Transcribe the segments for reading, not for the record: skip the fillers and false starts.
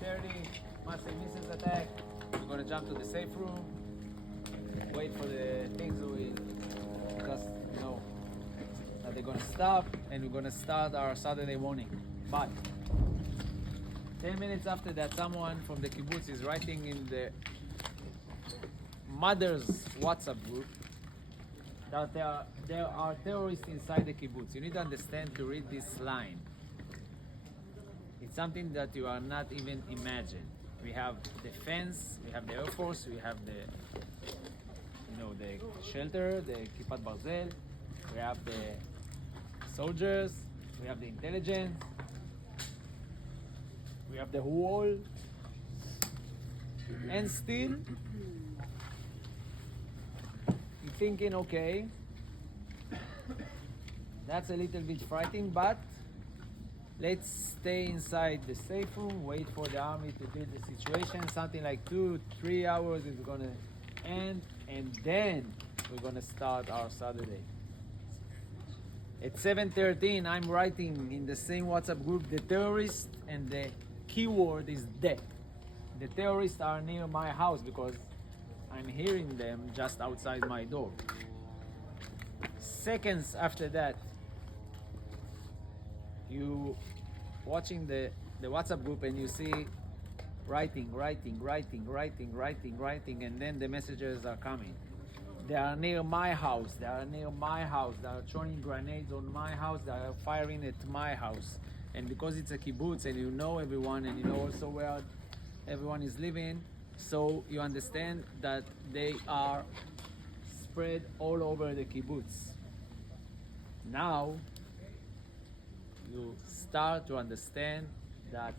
7:30, massive missiles attack. We're gonna jump to the safe room, wait for the things we just that they're gonna stop, and we're gonna start our Saturday morning. But 10 minutes after that, someone from the kibbutz is writing in the mother's WhatsApp group that there are terrorists inside the kibbutz. You need to understand to read this line. It's something that you are not even imagine. We have defense, we have the Air Force, we have the shelter, the Kibbutz Barzel, we have the soldiers, we have the intelligence, we have the wall, and still you're thinking, okay, that's a little bit frightening, but let's stay inside the safe room, wait for the army to deal with the situation. Something like 2-3 hours is gonna end, and then we're gonna start our Saturday. At 7:13, I'm writing in the same WhatsApp group, the terrorists, and the keyword is death. The terrorists are near my house because I'm hearing them just outside my door. Seconds after that, you watching the WhatsApp group and you see writing, and then the messages are coming. They are near my house, they are throwing grenades on my house, they are firing at my house. And because it's a kibbutz and you know everyone and you know also where everyone is living, so you understand that they are spread all over the kibbutz. Now you start to understand that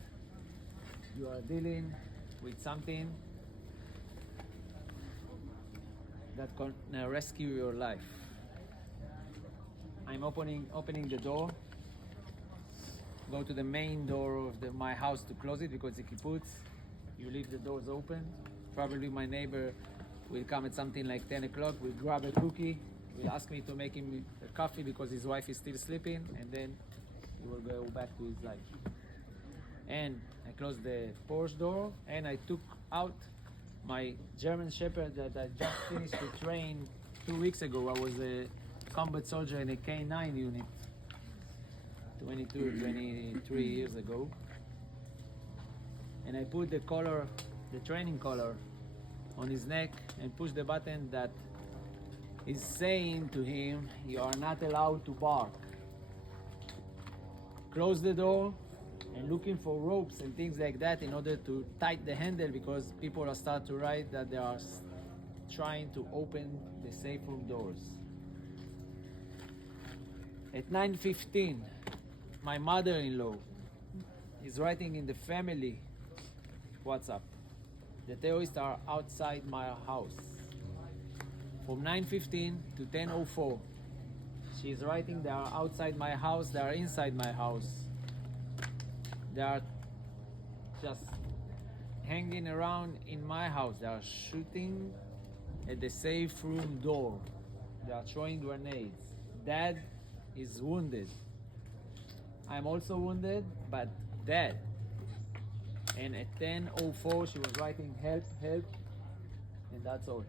you are dealing with something that can rescue your life. I'm opening the door, go to the main door of my house to close it because it's a kibbutz. You leave the doors open. Probably my neighbor will come at something like 10 o'clock, will grab a cookie, will ask me to make him a coffee because his wife is still sleeping, and then he will go back to his life. And I closed the porch door and I took out my German Shepherd that I just finished to train 2 weeks ago. I was a combat soldier in a K9 unit 23 years ago. And I put the collar, the training collar, on his neck and push the button that is saying to him, you are not allowed to bark. Close the door and looking for ropes and things like that in order to tighten the handle because people are starting to write that they are trying to open the safe room doors. At 9:15, my mother-in-law is writing in the family WhatsApp, the terrorists are outside my house. From 9:15 to 10:04, she is writing they are outside my house, they are inside my house. They are just hanging around in my house. They are shooting at the safe room door. They are throwing grenades. Dad is wounded. I'm also wounded, but dead. And at 10:04, she was writing help, help, and that's all.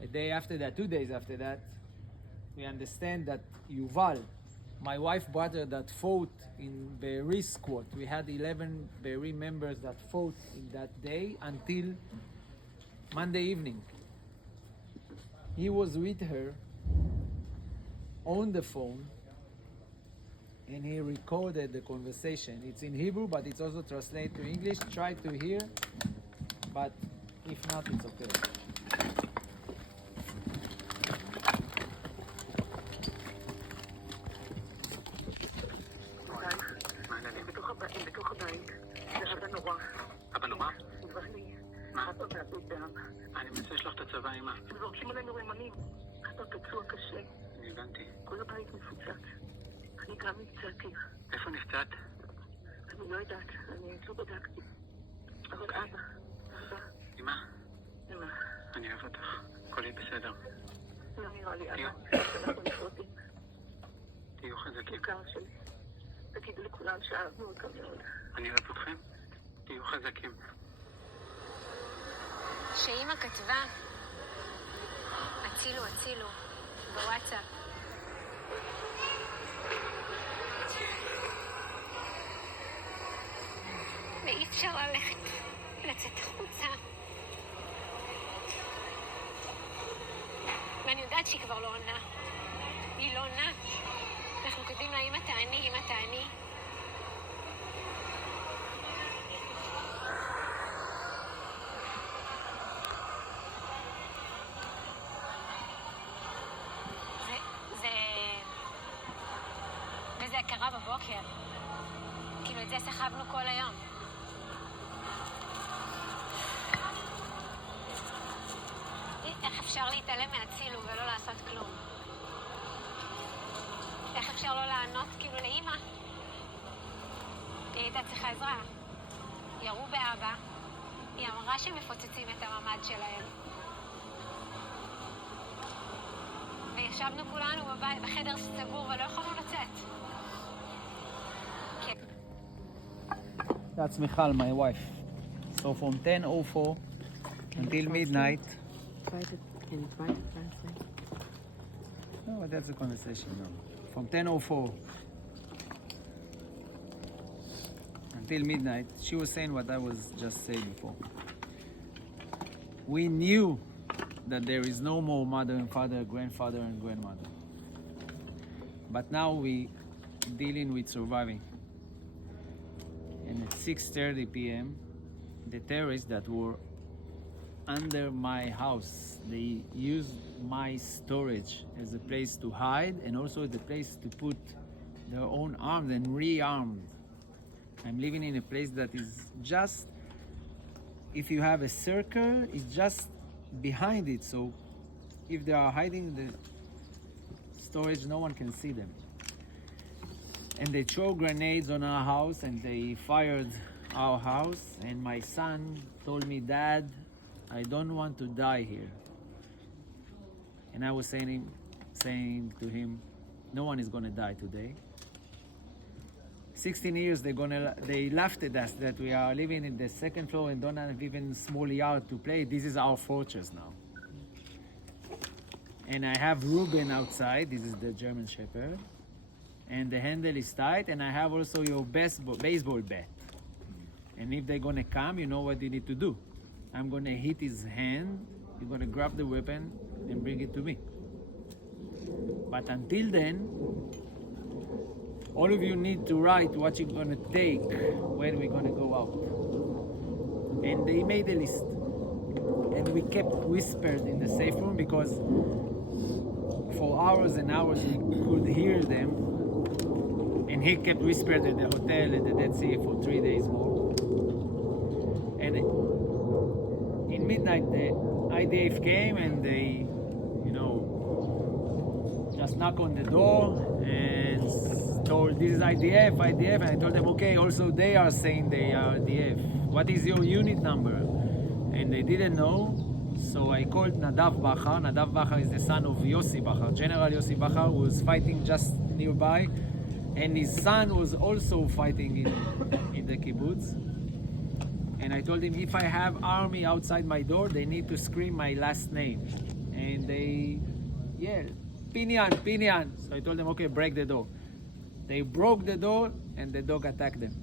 A day after that, 2 days after that, we understand that Yuval, my wife's brother that fought in Be'eri squad, we had 11 Be'eri members that fought in that day until Monday evening. He was with her on the phone and he recorded the conversation. It's in Hebrew, but it's also translated to English. Try to hear, but if not, it's okay. בתוך הבית, זה אבא נורא. אבא נורא? נורא לי. מה? אבא מאבד דם. אני מנסה לשלוח את הצבא, אמא. זורקים עלינו רימונים. אבא פצוע קשה. אני הבנתי. כל הבית מפוצץ. אני גם נפצעתי. איפה נפצעת? אני לא יודעת, אני לא בדקתי. אבל אבא, אמא? אמא. אני אוהב אותך. הכל יהיה בסדר. לא נראה לי, אבא. אנחנו נפרדים. תהיו חזקים. יקר שלי. תגידו לכולם שאהבנו אותם מאוד. אני אוהב אתכם. חזקים. שאימא כתבה, הצילו, הצילו, בוואטסאפ. ואי אפשר לצאת החוצה. ואני יודעת שהיא כבר לא עונה. היא לא עונה. אנחנו כותבים לה, אמא תעני, אמא תעני. וזה קרה בבוקר. כאילו את זה סחבנו כל היום. איך אפשר להתעלם מהצילו ולא לעשות כלום? איך אפשר לא לענות כאילו לאמא? היא הייתה צריכה עזרה. ירו באבא. היא אמרה שהם מפוצצים את הממ"ד שלהם. וישבנו כולנו בבית, בחדר סגור ולא יכולנו לצאת. That's Michal, my wife. So from 10:04 until midnight. Can you try to translate? No, but that's a conversation now. From 10:04 until midnight, she was saying what I was just saying before. We knew that there is no more mother and father, grandfather and grandmother. But now we dealing with surviving. And at 6:30 p.m., the terrorists that were under my house, they used my storage as a place to hide and also as a place to put their own arms and rearmed. I'm living in a place that is just, if you have a circle, it's just behind it. So if they are hiding the storage, no one can see them. And they throw grenades on our house and they fired our house. And my son told me, Dad, I don't want to die here. And I was saying to him, no one is going to die today. 16 years they laughed at us that we are living in the second floor and don't have even small yard to play. This is our fortress now. And I have Ruben outside. This is the German Shepherd. And the handle is tight. And I have also your baseball bat. And if they're going to come, you know what you need to do. I'm going to hit his hand. You're going to grab the weapon and bring it to me. But until then, all of you need to write what you're going to take when we're going to go out. And they made a list. And we kept whispered in the safe room because for hours and hours we could hear them. And he kept whispering at the hotel at the Dead Sea for 3 days more. And in midnight the IDF came and they, just knocked on the door and told, this is IDF. And I told them, okay, also they are saying they are IDF. What is your unit number? And they didn't know. So I called Nadav Bachar. Nadav Bachar is the son of Yossi Bachar, General Yossi Bachar, who was fighting just nearby. And his son was also fighting in the kibbutz. And I told him, if I have army outside my door, they need to scream my last name. And they yelled, Pinyan, Pinyan. So I told them, okay, break the door. They broke the door and the dog attacked them.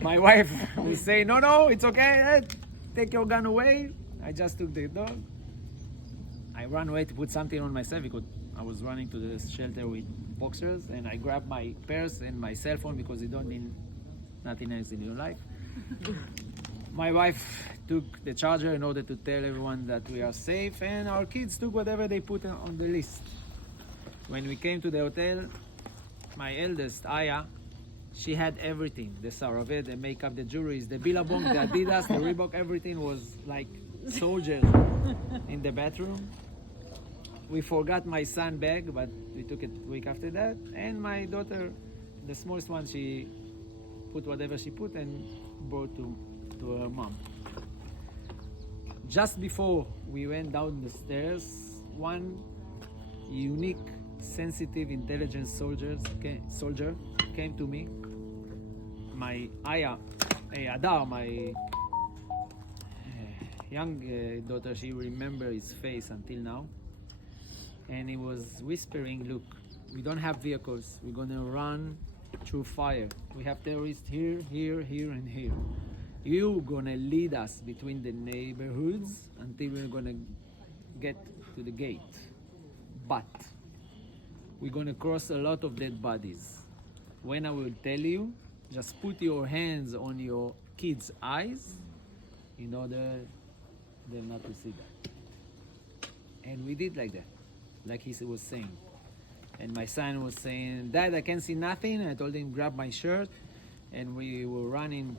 My wife will say, no, it's okay. Take your gun away. I just took the dog. I ran away to put something on myself because I was running to the shelter with boxers, and I grabbed my purse and my cell phone because you don't need nothing else in your life. My wife took the charger in order to tell everyone that we are safe, and our kids took whatever they put on the list. When we came to the hotel, my eldest, Aya, she had everything. The saravet, the makeup, the jewelry, the billabong, the Adidas, the Reebok, everything was like soldiers in the bathroom. We forgot my son bag, but we took it a week after that. And my daughter, the smallest one, she put whatever she put and brought to her mom. Just before we went down the stairs, one unique, sensitive, intelligent soldier came to me. My Aya Adar, my young daughter, she remember his face until now. And he was whispering, look, we don't have vehicles. We're gonna run through fire. We have terrorists here, here, here, and here. You're gonna lead us between the neighborhoods until we're gonna get to the gate. But we're gonna cross a lot of dead bodies. When I will tell you, just put your hands on your kids' eyes in order them not to see that. And we did like that, like he was saying. And my son was saying, Dad, I can't see nothing. I told him, grab my shirt. And we were running.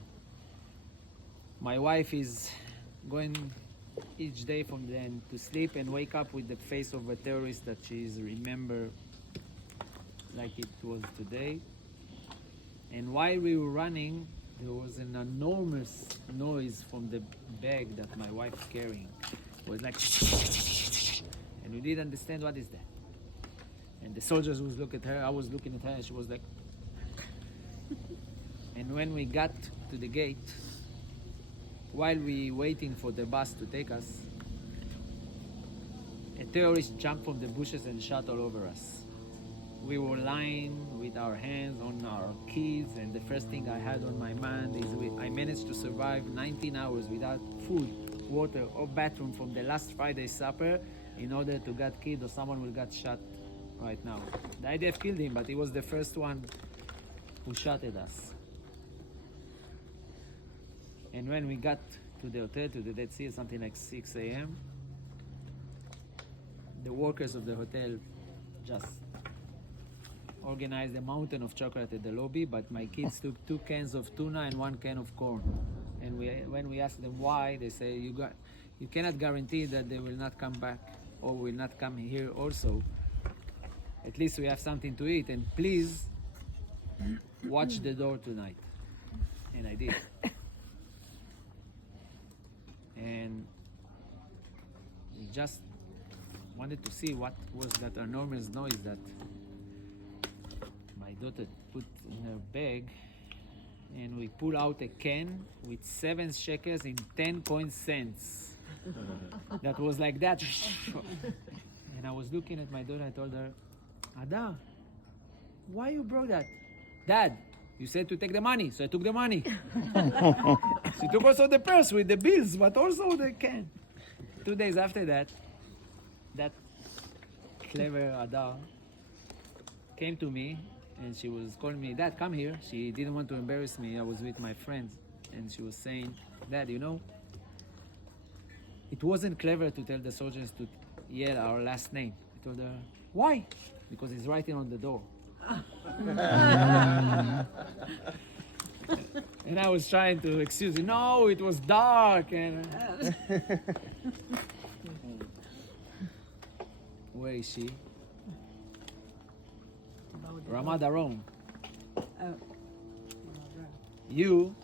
My wife is going each day from then to sleep and wake up with the face of a terrorist that she's remember like it was today. And while we were running, there was an enormous noise from the bag that my wife's carrying. It was like, and we didn't understand what is that. And the soldiers was looking at her, I was looking at her, and she was like. And when we got to the gate, while we waiting for the bus to take us, a terrorist jumped from the bushes and shot all over us. We were lying with our hands on our kids, and the first thing I had on my mind is I managed to survive 19 hours without food, water, or bathroom from the last Friday's supper in order to get killed or someone will get shot right now. The IDF killed him, but he was the first one who shot at us. And when we got to the hotel, to the Dead Sea, something like 6 a.m., the workers of the hotel just organized a mountain of chocolate at the lobby, but my kids took 2 cans of tuna and 1 can of corn. And when we asked them why, they say, you cannot guarantee that they will not come back or will not come here also. At least we have something to eat, and please watch the door tonight. And I did. And we just wanted to see what was that enormous noise that my daughter put in her bag. And we pull out a can with 7 shekels in 10 coin cents. That was like that. And I was looking at my daughter, I told her, Ada, why you brought that? Dad, you said to take the money, so I took the money. She took also the purse with the bills, but also the can. 2 days after that, that clever Ada came to me and she was calling me, Dad, come here. She didn't want to embarrass me. I was with my friends. And she was saying, Dad, you know, it wasn't clever to tell the soldiers to yell our last name. I told her, why? Because it's writing on the door. And I was trying to excuse you. No, it was dark. And where is she? Ramat Aron. You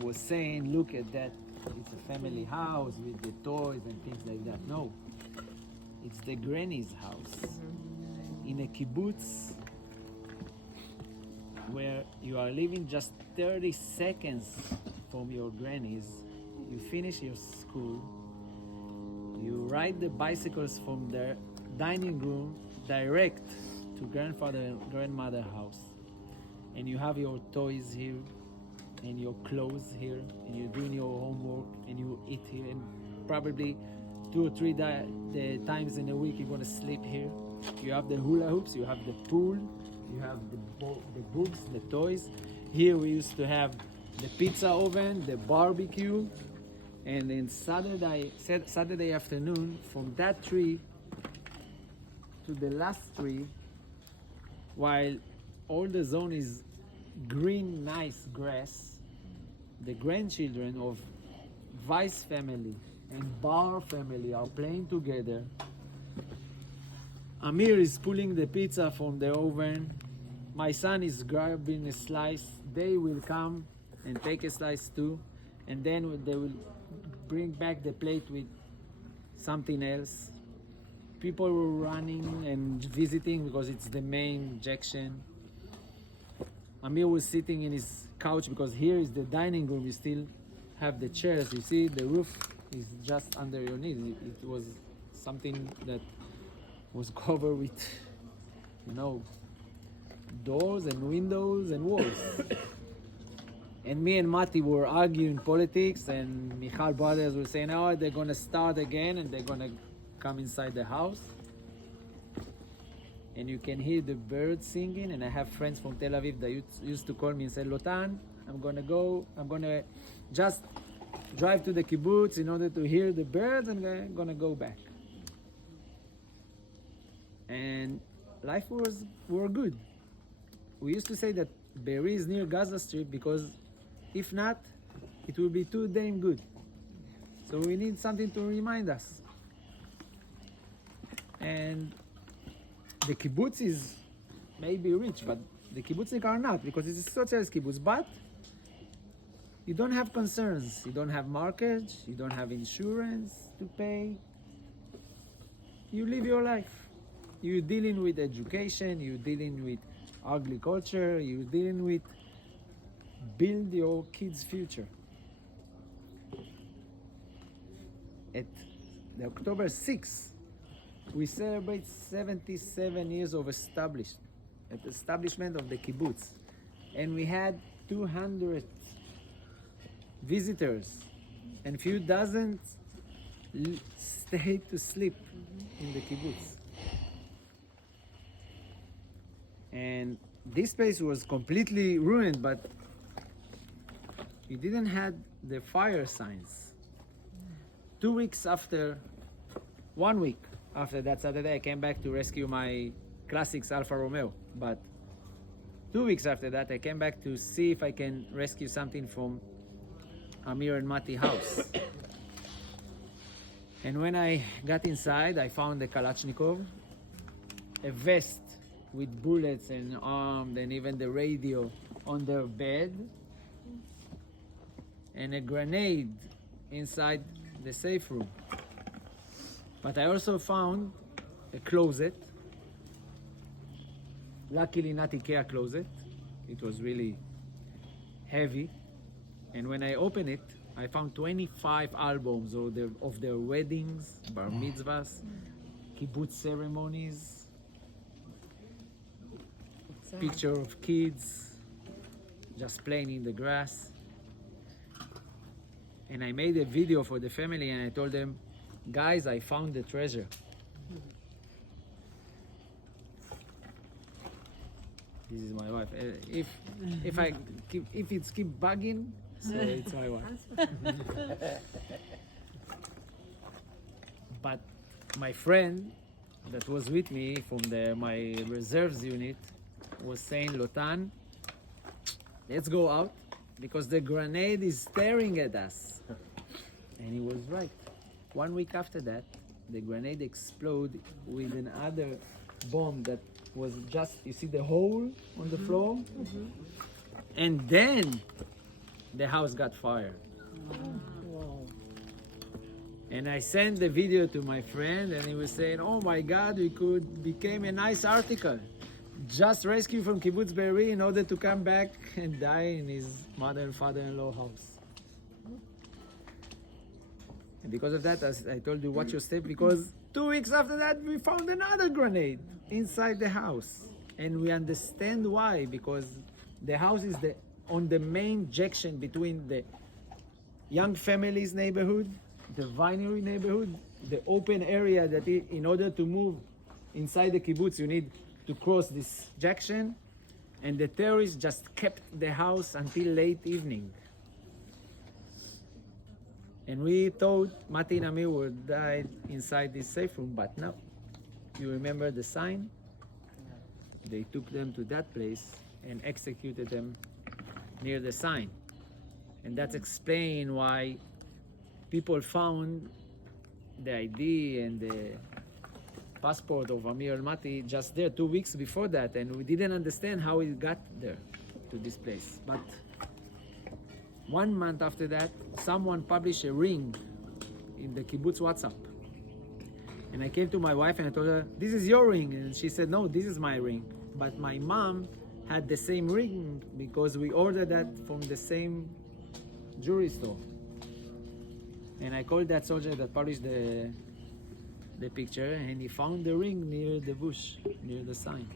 was saying, look at that. It's a family house with the toys and things like that. No, it's the granny's house in a kibbutz where you are living just 30 seconds from your grannies. You finish your school, you ride the bicycles from their dining room direct to grandfather and grandmother house, and you have your toys here and your clothes here, and you're doing your homework, and you eat here, and probably 2 or 3 times in a week you're gonna sleep here. You have the hula hoops, you have the pool, you have the books, the toys. Here we used to have the pizza oven, the barbecue, and then Saturday afternoon, from that tree to the last tree, while all the zone is green, nice grass, the grandchildren of Vice family and Bar family are playing together. Amir is pulling the pizza from the oven. My son is grabbing a slice. They will come and take a slice too. And then they will bring back the plate with something else. People were running and visiting because it's the main injection. Amir was sitting in his couch because here is the dining room. You still have the chairs. You see, the roof is just under your knees. It was something that was covered with, doors and windows and walls. And me and Mati were arguing politics, and Michal brothers were saying, oh, they're going to start again and they're going to come inside the house. And you can hear the birds singing, and I have friends from Tel Aviv that used to call me and say, Lotan, I'm going to just drive to the kibbutz in order to hear the birds, and I'm going to go back. And life were good. We used to say that Be'eri is near Gaza Strip because if not, it will be too damn good. So we need something to remind us. And the kibbutz is maybe rich, but the kibbutznik are not, because it's a socialist kibbutz. But you don't have concerns. You don't have mortgage. You don't have insurance to pay. You live your life. You're dealing with education. You're dealing with ugly culture. You're dealing with build your kids' future. At the October 6th, we celebrate 77 years of establishment of the kibbutz. And we had 200 visitors and few dozen stayed to sleep in the kibbutz. And this place was completely ruined, but it didn't have the fire signs. 1 week after that Saturday, I came back to rescue my classics Alfa Romeo. But 2 weeks after that, I came back to see if I can rescue something from Amir and Mati's house. And when I got inside, I found the Kalashnikov, a vest with bullets and armed, and even the radio on their bed, and a grenade inside the safe room. But I also found a closet. Luckily not IKEA closet. It was really heavy. And when I opened it, I found 25 albums of their weddings, bar mitzvahs, kibbutz ceremonies, picture of kids just playing in the grass. And I made a video for the family, and I told them, guys, I found the treasure. This is my wife. If it's keep bugging, so it's my wife. But my friend that was with me from my reserves unit was saying, Lotan, let's go out because the grenade is staring at us. And he was right. 1 week after that, the grenade exploded with another bomb that was just, you see the hole on the floor? Mm-hmm. And then the house got fired. Wow. And I sent the video to my friend, and he was saying, oh my God, we could become a nice article. Just rescue from Kibbutz Be'eri in order to come back and die in his mother and father-in-law house. And because of that, as I told you, watch your step, because 2 weeks after that, we found another grenade inside the house. And we understand why, because the house is on the main junction between the young families neighborhood, the winery neighborhood, the open area that in order to move inside the kibbutz, you need to cross this junction. And the terrorists just kept the house until late evening. And we thought Mati and Amir would die inside this safe room, but no. You remember the sign? They took them to that place and executed them near the sign. And that's explain why people found the ID and the passport of Amir and Mati just there 2 weeks before that, and we didn't understand how it got there to this place. But 1 month after that, someone published a ring in the kibbutz WhatsApp. And I came to my wife and I told her, this is your ring. And she said, no, this is my ring. But my mom had the same ring because we ordered that from the same jewelry store. And I called that soldier that published the picture, and he found the ring near the bush, near the sign.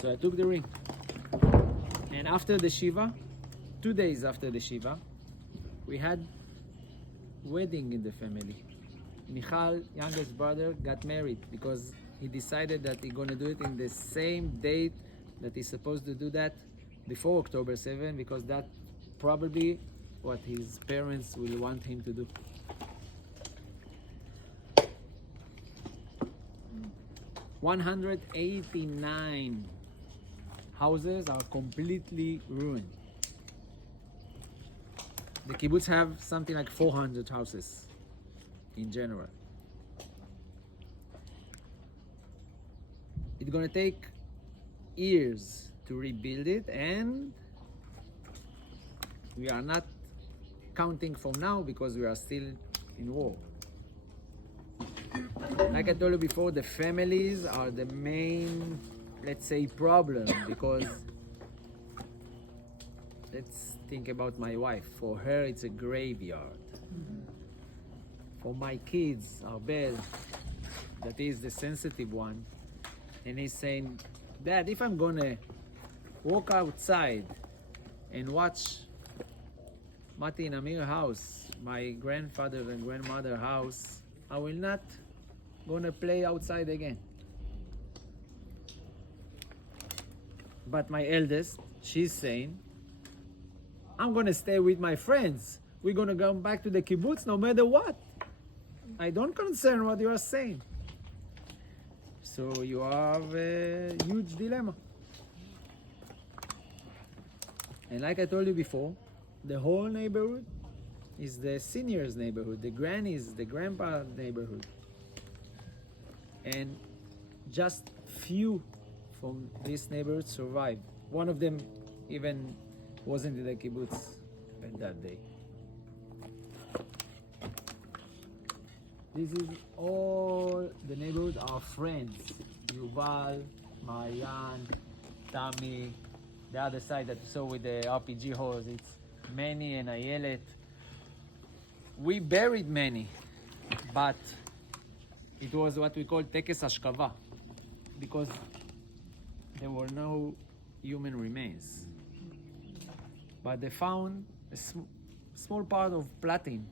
So I took the ring. And after the Shiva, 2 days after the Shiva, we had wedding in the family. Michal, youngest brother, got married because he decided that he's gonna do it in the same date that he's supposed to do that, before October 7, because that's probably what his parents will want him to do. $189 houses are completely ruined. The kibbutz have something like 400 houses in general. It's gonna take years to rebuild it, and we are not counting from now because we are still in war. Like I told you before, the families are the main, let's say, problem, because let's think about my wife. For her, it's a graveyard. For my kids, Arbel, that is the sensitive one, and he's saying, Dad, if I'm gonna walk outside and watch Mati and Amir's house, my grandfather and grandmother house, I will not gonna play outside again. But my eldest, she's saying, I'm gonna stay with my friends. We're gonna go back to the kibbutz no matter what. I don't concern what you are saying. So you have a huge dilemma. And like I told you before, the whole neighborhood is the seniors' neighborhood, the grannies, the grandpa neighborhood. And just few from this neighborhood survived. One of them even wasn't in the kibbutz at that day. This is all the neighborhood are friends. Yuval, Marian, Tami, the other side that you saw with the RPG horse, it's Manny and Ayelet. We buried many, but it was what we call tekes hashkava, because there were no human remains. But they found a small part of platin,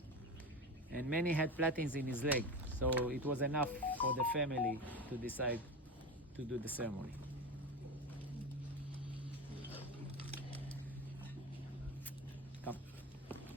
and Manny had platins in his leg, so it was enough for the family to decide to do the ceremony.